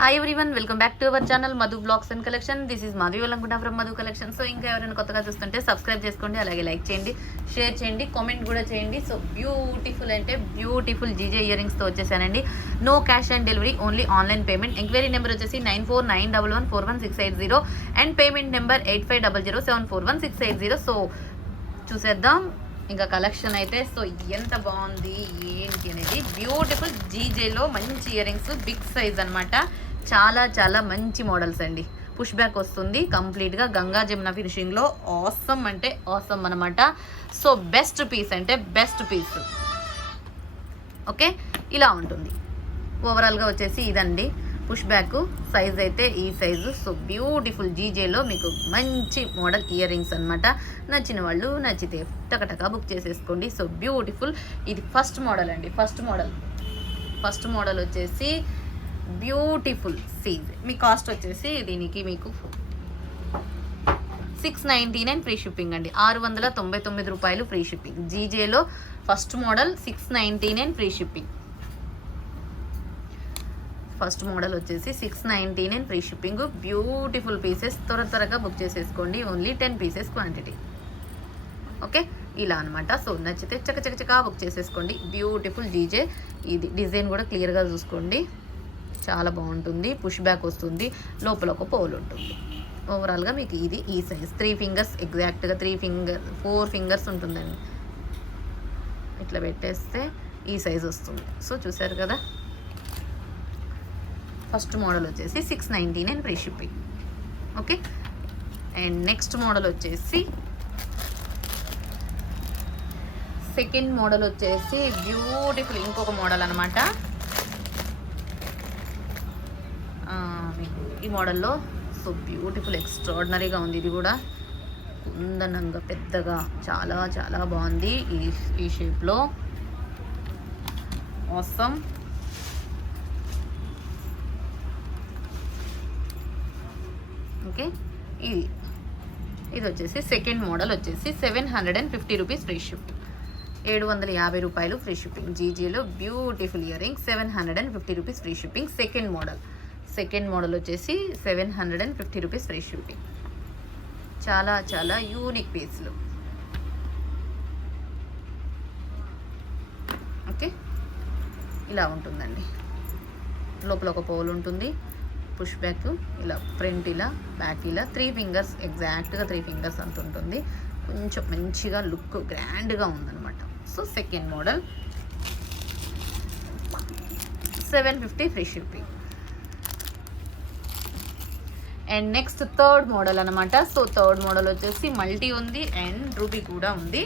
Hi everyone, welcome back to our channel Madhu blogs and collection. This is Madhavi Velankuta from Madhu collection. So ఇంకా ఎవరైనా కొత్తగా చూస్తుంటే subscribe చేసుకోండి, అలాగే లైక్ చేయండి, షేర్ చేయండి, కామెంట్ కూడా చేయండి. సో బ్యూటిఫుల్ అంటే బ్యూటిఫుల్ జీజే ఇయర్ రింగ్స్తో వచ్చేసానండి. No cash on delivery, only online payment. Enquiry number వచ్చేసి 9491141680 అండ్ పేమెంట్ నెంబర్ 8500741680. సో చూసేద్దాం ఇంకా కలెక్షన్ అయితే. సో ఎంత బాగుంది ఏంటి అనేది. బ్యూటిఫుల్ జీజేలో మంచి ఇయర్ రింగ్స్, బిగ్ సైజ్ అనమాట. చాలా చాలా మంచి మోడల్స్ అండి. పుష్ బ్యాక్ వస్తుంది కంప్లీట్గా గంగా జమున ఫినిషింగ్లో. ఆసమ్ అంటే ఆసమ్ అనమాట. సో బెస్ట్ పీస్ అంటే బెస్ట్ పీస్. ఓకే, ఇలా ఉంటుంది ఓవరాల్గా వచ్చేసి ఇదండి. పుష్ బ్యాక్ సైజ్ అయితే ఈ సైజు. సో బ్యూటిఫుల్ జీజేలో మీకు మంచి మోడల్ ఇయర్ రింగ్స్ అనమాట. నచ్చిన వాళ్ళు నచ్చితే టకటకా బుక్ చేసేసుకోండి. So beautiful. ఇది ఫస్ట్ మోడల్ అండి. ఫస్ట్ మోడల్ వచ్చేసి బ్యూటిఫుల్ సీజ్. మీ కాస్ట్ వచ్చేసి దీనికి మీకు 699 ఫ్రీ షిప్పింగ్ అండి. 699 రూపాయలు ఫ్రీ షిప్పింగ్. జీజేలో first model 699 free shipping. First model వచ్చేసి 699 ఫ్రీ షిప్పింగ్. Beautiful pieces. త్వరగా బుక్ చేసేసుకోండి. Only 10 pieces quantity. ఓకే, ఇలా అనమాట. సో నచ్చితే చకచకా బుక్ చేసేసుకోండి. Beautiful GJ. ఇది డిజైన్ కూడా క్లియర్గా చూసుకోండి, చాలా బాగుంటుంది. పుష్ బ్యాక్ వస్తుంది, లోపల ఒక పోల్ ఉంటుంది. ఓవరాల్గా మీకు ఇది ఈ సైజ్ 3 ఫింగర్స్ ఎగ్జాక్ట్గా 4 ఫింగర్స్ ఉంటుందండి. ఇట్లా పెట్టేస్తే ఈ సైజ్ వస్తుంది. సో చూసారు కదా. ఫస్ట్ మోడల్ వచ్చేసి 699 free shipping. Okay, and next model వచ్చేసి సెకండ్ మోడల్ వచ్చేసి బ్యూటిఫుల్ ఇంకొక మోడల్ అనమాట. ఈ మోడల్లో సో బ్యూటిఫుల్ ఎక్స్ట్రాడినరీగా ఉంది. ఇది కూడా కుందనంగా పెద్దగా చాలా చాలా బాగుంది. ఈ షేప్లో ఆసమ్. ఓకే, ఇది వచ్చేసి సెకండ్ మోడల్ వచ్చేసి 750 రూపీస్ ఫ్రీ షిప్పింగ్. 750 రూపాయలు ఫ్రీ షిప్పింగ్. జీజీలో beautiful earring 750 rupees free shipping. Second model వచ్చేసి 750 రూపీస్ ఫ్రీ షిప్పింగ్. చాలా చాలా యూనిక్ పీస్లు. ఓకే, ఇలా ఉంటుందండి. లోపల ఒక పోల్ ఉంటుంది. పుష్ బ్యాక్ ఇలా, ఫ్రంట్ ఇలా, బ్యాక్ ఇలా. 3 ఫింగర్స్ ఎగ్జాక్ట్గా 3 ఫింగర్స్ అంత ఉంటుంది. కొంచెం మంచిగా లుక్ గ్రాండ్గా ఉందన్నమాట. So second model 750 free shipping. And next third model అనమాట. సో థర్డ్ మోడల్ వచ్చేసి మల్టీ ఉంది అండ్ రూబీ కూడా ఉంది.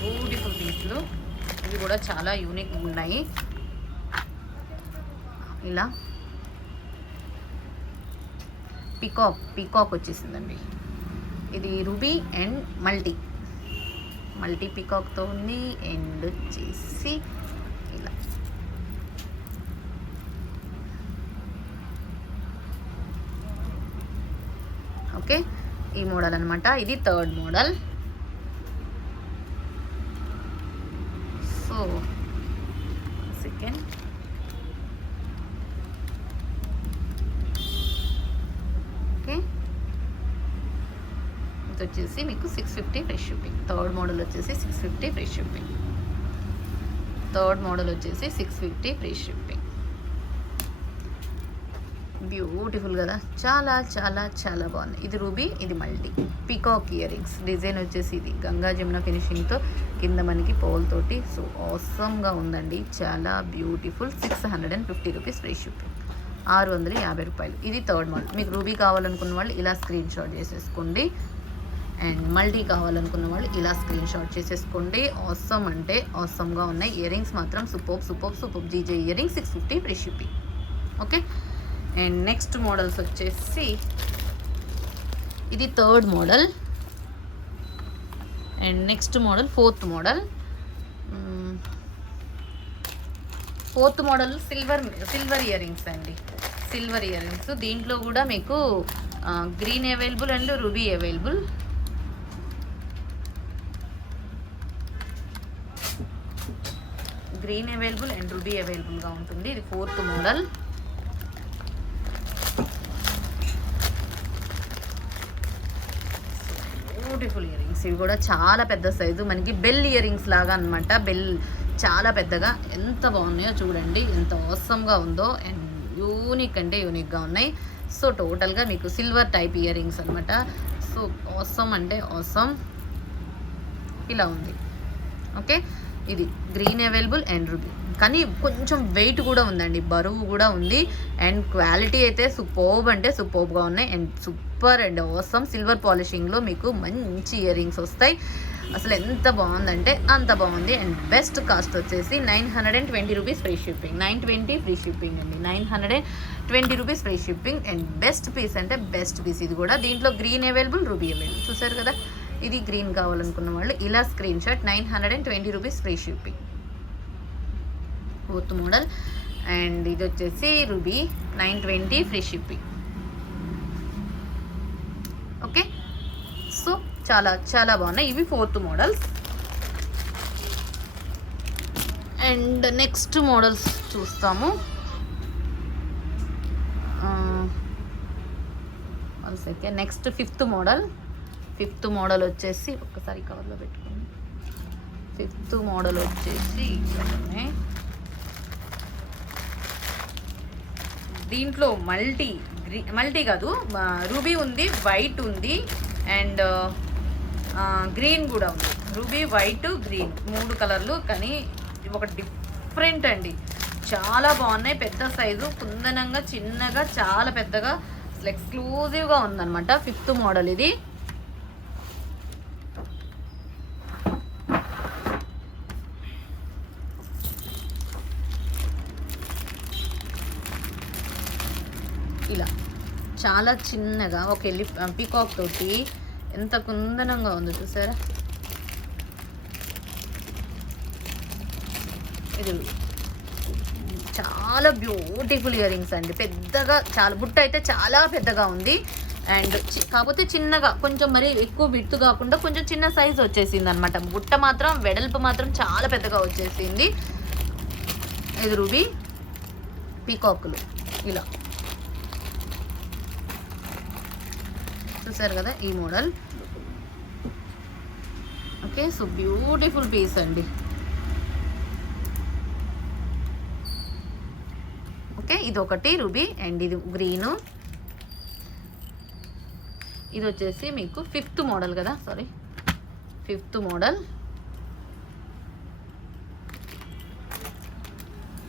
బ్యూటిఫుల్ పీస్లు. ఇవి కూడా చాలా యూనిక్ ఉన్నాయి. ఇలా పీకాక్ వచ్చేసిందండి. ఇది రూబీ అండ్ మల్టీ పీకాక్తో ఉంది. అండ్ వచ్చేసి ఇలా ఓకే, ఈ మోడల్ అనమాట. ఇది థర్డ్ మోడల్. సో సెకండ్ వచ్చేసి మీకు 650 ఫ్రీ షిప్పింగ్. థర్డ్ మోడల్ వచ్చేసి 650 ఫ్రీ షిప్పింగ్. బ్యూటిఫుల్ కదా, చాలా చాలా చాలా బాగుంది. ఇది రూబీ, ఇది multi peacock ear rings. Design వచ్చేసి ఇది గంగా జమున ఫినిషింగ్తో, కింద మనకి పోల్ తోటి. సో ఆసమ్గా ఉందండి, చాలా బ్యూటిఫుల్. 650 rupees free shipping. 650 రూపాయలు. ఇది థర్డ్ మోడల్. మీకు రూబీ కావాలనుకున్న వాళ్ళు ఇలా స్క్రీన్ షాట్ చేసేసుకోండి. అండ్ మల్టీ కావాలనుకున్న వాళ్ళు ఇలా స్క్రీన్ షాట్ చేసేసుకోండి. ఆసమ్ అంటే ఆసమ్గా ఉన్నాయి. ఇయర్ రింగ్స్ మాత్రం super. G J earring 650 free shipping. Okay, and next models వచ్చేసి ఇది third model. And next model fourth model silver earrings అండి. Silver earrings. దీంట్లో కూడా మీకు green available and ruby available. Green available and ruby అవైలబుల్గా ఉంటుంది. ఇది 4th model. Beautiful ear rings. ఇవి కూడా చాలా పెద్ద సైజు, మనకి బెల్ ఇయర్ రింగ్స్ లాగా అనమాట. బెల్ చాలా పెద్దగా, ఎంత బాగున్నాయో చూడండి, ఎంత అవసరంగా ఉందో. అండ్ యూనిక్ అంటే యూనిక్గా ఉన్నాయి. సో టోటల్గా మీకు సిల్వర్ టైప్ ఇయర్ రింగ్స్ అనమాట. సో అవసరం అంటే అవసరం ఇలా ఉంది. ఓకే, ఇది గ్రీన్ అవైలబుల్ అండ్ రూబీ, కానీ కొంచెం వెయిట్ కూడా ఉందండి, బరువు కూడా ఉంది. అండ్ క్వాలిటీ అయితే సూపర్బ్ అంటే సూపర్బ్గా ఉన్నాయి. అండ్ సూపర్ అండ్ అవసరం సిల్వర్ పాలిషింగ్లో మీకు మంచి ఇయర్ రింగ్స్ వస్తాయి. అసలు ఎంత బాగుందంటే అంత బాగుంది. అండ్ బెస్ట్ కాస్ట్ వచ్చేసి 920 rupees free shipping. 920 free shipping అండి, 920 rupees free shipping. And best piece అంటే బెస్ట్ పీస్ ఇది కూడా. దీంట్లో గ్రీన్ అవైలబుల్, రూబీ అవైలబుల్. చూసారు కదా, ఇది గ్రీన్ కావాలనుకున్న వాళ్ళు ఇలా screenshot. 920 rupees free shipping, 4th model. And ఇది వచ్చేసి ruby, 920 free shipping. Okay, so చాలా చాలా బాగున్నాయి. ఇవి 4th models. And next models చూస్తాము. Next 5th model. 5th model వచ్చేసి ఒక్కసారి కవర్లో పెట్టుకోండి. 5th మోడల్ వచ్చేసి దీంట్లో మల్టీ కాదు, రూబీ ఉంది, వైట్ ఉంది, అండ్ గ్రీన్ కూడా ఉంది. రూబీ, వైట్, గ్రీన్ 3 కలర్లు, కానీ ఒక డిఫరెంట్ అండి. చాలా బాగున్నాయి. పెద్ద సైజు, కుందనంగా, చిన్నగా, చాలా పెద్దగా, అసలు ఎక్స్క్లూజివ్గా ఉందన్నమాట. 5th మోడల్ ఇది. ఇలా చాలా చిన్నగా ఒక పీకాక్ తోటి ఎంత కుందనంగా ఉందో చూసారా. ఇది చాలా బ్యూటిఫుల్ ఇయర్ రింగ్స్ అండి. పెద్దగా, చాలా బుట్ట అయితే చాలా పెద్దగా ఉంది. అండ్ కాకపోతే చిన్నగా, కొంచెం మరి ఎక్కువ విడ్త్ కాకుండా కొంచెం చిన్న సైజ్ వచ్చేసింది అనమాట. బుట్ట మాత్రం వెడల్పు మాత్రం చాలా పెద్దగా వచ్చేసింది. ఇది రూబీ, పీకాకులు ఇలా చూసారు కదా, ఈ model. Okay, so beautiful piece అండి. ఓకే, ఇది ఒకటి రూబీ అండ్ ఇది గ్రీను. ఇది వచ్చేసి మీకు 5th మోడల్ కదా, sorry 5th model.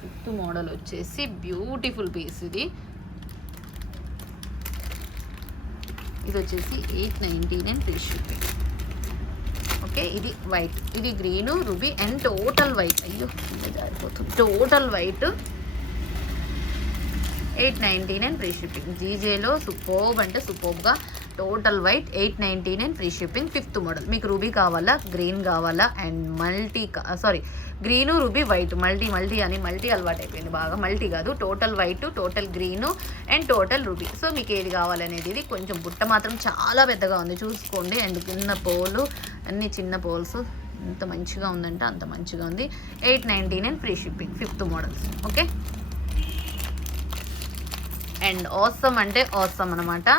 5th model వచ్చేసి బ్యూటిఫుల్ పీస్ ఇది. ఇది వచ్చేసి 899 ఫ్రీ షిప్పింగ్. ఓకే, ఇది వైట్, ఇది green, ruby and total white. అయ్యో జారిపోతుంది. Total white 899 free shipping. జీజేలో సూపర్బ్ అంటే సూపర్బ్గా total white 899 free shipping. 5th model. మీకు రూబీ కావాలా, గ్రీన్ కావాలా, and green, ruby, white, multi అని మల్టీ అలవాటు అయిపోయింది బాగా. మల్టీ కాదు, total white, total green and total ruby. So మీకు ఏది కావాలనేది. ఇది కొంచెం బుట్ట మాత్రం చాలా పెద్దగా ఉంది, చూసుకోండి. అండ్ కింద పోలు అన్ని చిన్న పోల్స్, ఎంత మంచిగా ఉందంటే అంత మంచిగా ఉంది. 899 free shipping, 5th models. Okay, and awesome అంటే ఆసమ్ అనమాట.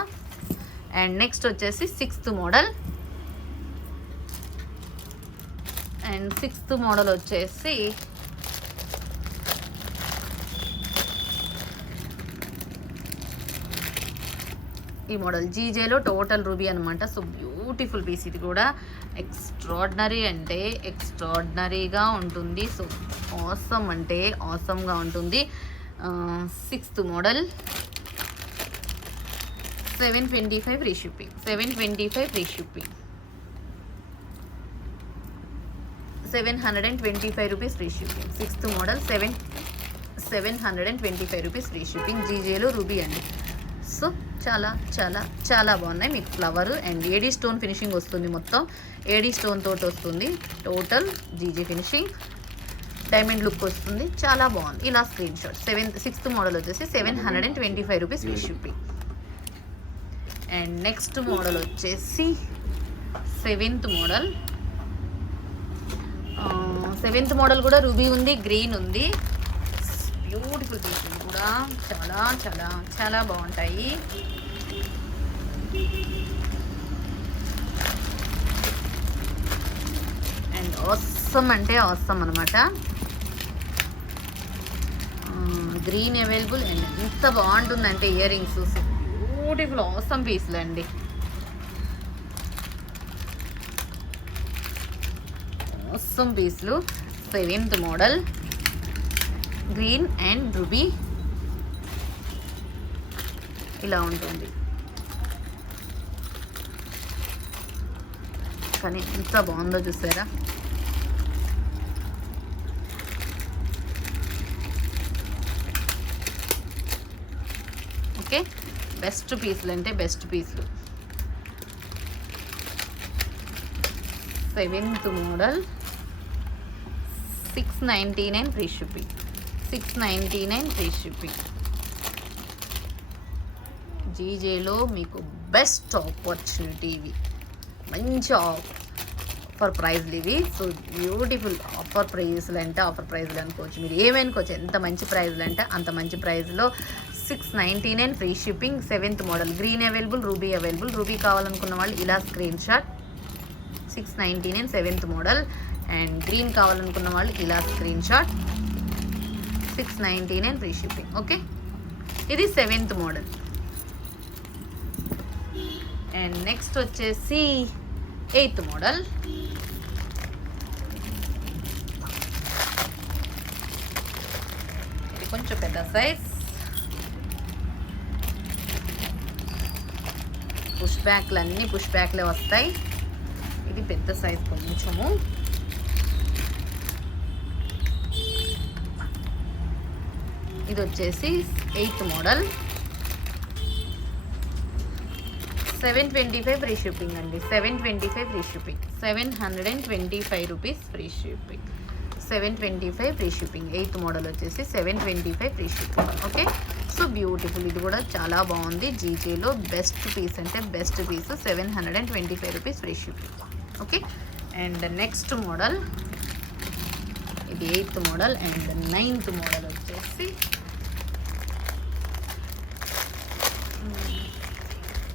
అండ్ నెక్స్ట్ వచ్చేసి 6th model. And 6th model వచ్చేసి ఈ మోడల్ జీజేలో టోటల్ రూబీ అనమాట. So beautiful piece. ఇది కూడా ఎక్స్ట్రాడినరీ అంటే ఎక్స్ట్రాడినరీగా ఉంటుంది. సో ఆసమ్ అంటే ఆసమ్గా ఉంటుంది. 6th model 725 free shipping. 725 free shipping. 725 rupees free shipping. 6th model 725 rupees free shipping. జీజేలో రూబీ అండి. సో చాలా చాలా చాలా బాగున్నాయి. మీకు flower and A D stone finishing వస్తుంది. మొత్తం ఏడీ స్టోన్ తోటి వస్తుంది. Total G J finishing, diamond look వస్తుంది. చాలా బాగుంది. ఇలా స్క్రీన్ షాట్. 6th మోడల్ వచ్చేసి 725 rupees free shipping. And next model వచ్చేసి 7th మోడల్. 7th మోడల్ కూడా రూబీ ఉంది, గ్రీన్ ఉంది. బ్యూటిఫుల్ పీస్ కూడా చాలా చాలా చాలా బాగుంటాయి. అండ్ ఆసమ్ అంటే ఆసమ్ అనమాట. Green available. అండ్ ఎంత బాగుంటుందంటే ఇయర్ రింగ్స్ బ్యూటిఫుల్ ఆసమ్ పీస్లు అండి. ఆసమ్ పీస్లు 7th model green and ruby ఇలా ఉంటుంది. కానీ ఎంత బాగుందో చూసారా. ఓకే, బెస్ట్ పీస్లు అంటే బెస్ట్ పీస్లు. 7th model 699 free shipping. 699 free shipping. జీజేలో మీకు బెస్ట్ ఆపర్చునిటీ ఇవి. మంచి ఆఫర్ ప్రైజ్లు ఇవి. సో బ్యూటిఫుల్ ఆఫర్ ప్రైజ్లు అంటే ఆఫర్ ప్రైజ్లు అనుకోవచ్చు, మీరు ఏమనుకోవచ్చు. ఎంత మంచి ప్రైజ్లు అంటే అంత మంచి ప్రైజ్లో 699 free shipping. 7th model green available, ruby available. Ruby కావాలనుకున్న వాళ్ళు ఇలా screen shot. 699 7th model. And green కావాలనుకున్న వాళ్ళు ఇలా screen shot. 699 free shipping. Okay, ఇది 7th మోడల్. అండ్ నెక్స్ట్ వచ్చేసి 8th మోడల్. ఇది కొంచెం పెద్ద సైజ్. పుష్ బ్యాక్లు అన్నీ పుష్ బ్యాక్లే వస్తాయి. ఇది పెద్ద సైజ్ కొంచెము. ఇది వచ్చేసి 8th మోడల్. 725 ఫ్రీ షిప్పింగ్ అండి. 725 free shipping. 725 rupees free shipping. 725 free shipping. 8th model వచ్చేసి 725 free shipping. Okay, so beautiful. ఇది కూడా చాలా బాగుంది. జీజేలో బెస్ట్ పీస్ అంటే best piece. 725 rupees free shipping. Okay, and next model ఇది 8th model. And 9th model వచ్చేసి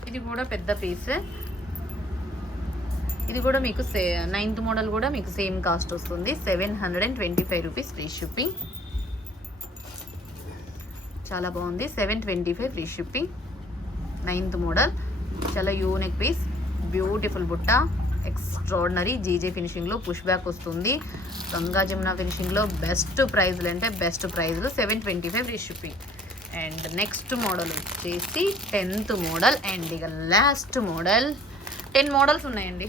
ఇది కూడా పెద్ద పీస్. ఇది కూడా మీకు 9th మోడల్ కూడా మీకు సేమ్ కాస్ట్ వస్తుంది. 725 రూపీస్ ఫ్రీ షిప్పింగ్. చాలా బాగుంది. 725 ఫ్రీ షిప్పింగ్. 9th మోడల్ చాలా యూనిక్ పీస్. బ్యూటిఫుల్ బుట్ట, ఎక్స్ట్రాడినరీ. జీజే ఫినిషింగ్లో పుష్ బ్యాక్ వస్తుంది. గంగా జమున ఫినిషింగ్లో బెస్ట్ ప్రైజ్లు అంటే బెస్ట్ ప్రైజ్లు. 725 free shipping. And next model వచ్చేసి 10th మోడల్. అండ్ ఇక లాస్ట్ మోడల్. 10 మోడల్స్ ఉన్నాయండి.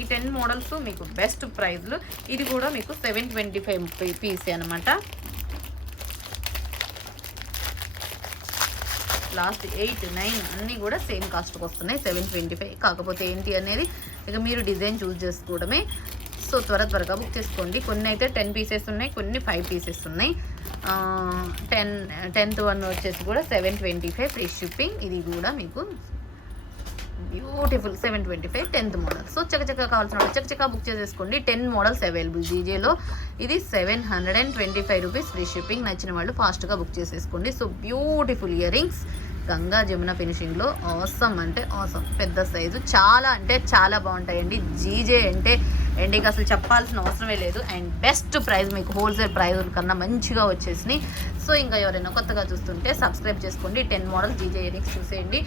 ఈ 10 మోడల్స్ మీకు బెస్ట్ ప్రైజ్లు. ఇది కూడా మీకు 725 పీస్ అనమాట. లాస్ట్ 8, 9 అన్నీ కూడా సేమ్ కాస్ట్కి వస్తున్నాయి. 725. కాకపోతే ఏంటి అనేది ఇక మీరు డిజైన్ చూస్ చేసుకోవడమే. సో త్వరగా బుక్ చేసుకోండి. కొన్ని అయితే 10 పీసెస్ ఉన్నాయి, కొన్ని 5 పీసెస్ ఉన్నాయి. 10th వన్ వచ్చేసి కూడా 725 ఫ్రీ షిప్పింగ్. ఇది కూడా మీకు బ్యూటిఫుల్ 725 10th మోడల్. సో చక్కగా కావాల్సిన వాళ్ళు చక్కగా బుక్ చేసేసుకోండి. 10 మోడల్స్ అవైలబుల్ జీజేలో. ఇది 725 రూపీస్ ఫ్రీ షిప్పింగ్. నచ్చిన వాళ్ళు ఫాస్ట్గా బుక్ చేసేసుకోండి. So beautiful earrings Ganga Jamuna ఫినిషింగ్లో ఆసమ్ అంటే ఆసమ్. పెద్ద సైజు చాలా అంటే చాలా బాగుంటాయండి. జీజే అంటే ఎండికి అసలు చెప్పాల్సిన అవసరమే లేదు. అండ్ బెస్ట్ ప్రైస్ మీకు హోల్సేల్ ప్రైస్ కన్నా మంచిగా వచ్చేసినాయి. సో ఇంకా ఎవరైనా కొత్తగా చూస్తుంటే సబ్స్క్రైబ్ చేసుకోండి. 10 మోడల్ జీజే ఇయరింగ్స్ చూసేయండి.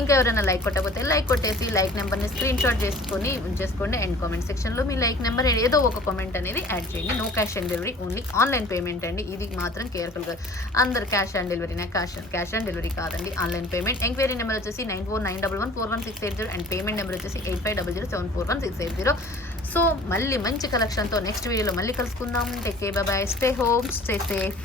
ఇంకా ఎవరైనా లైక్ కొట్టకపోతే లైక్ కొట్టేసి లైక్ నెంబర్ని స్క్రీన్ షాట్ చేసుకొని ఉంచేసుకోండి. అండ్ కామెంట్ సెక్షన్లో మీ లైక్ నెంబర్ ఏదో ఒక కామెంట్ అనేది యాడ్ చేయండి. No cash on delivery, only online payment అండి. ఇది మాత్రం కేర్ఫుల్గా. అందరు క్యాష్ ఆన్ డెలివరీనా? క్యాష్ ఆన్ డెలివరీ కాదండి, ఆన్లైన్ పేమెంట్. ఎంక్వైరీ నెంబర్ వచ్చేసి 9491141680 అండ్ పేమెంట్ నెంబర్ వచ్చేసి 8500741680. సో మళ్ళీ మంచి కలెక్షన్తో నెక్స్ట్ వీడియోలో మళ్ళీ కలుసుకుందాం. Take care, by by, stay home, stay safe.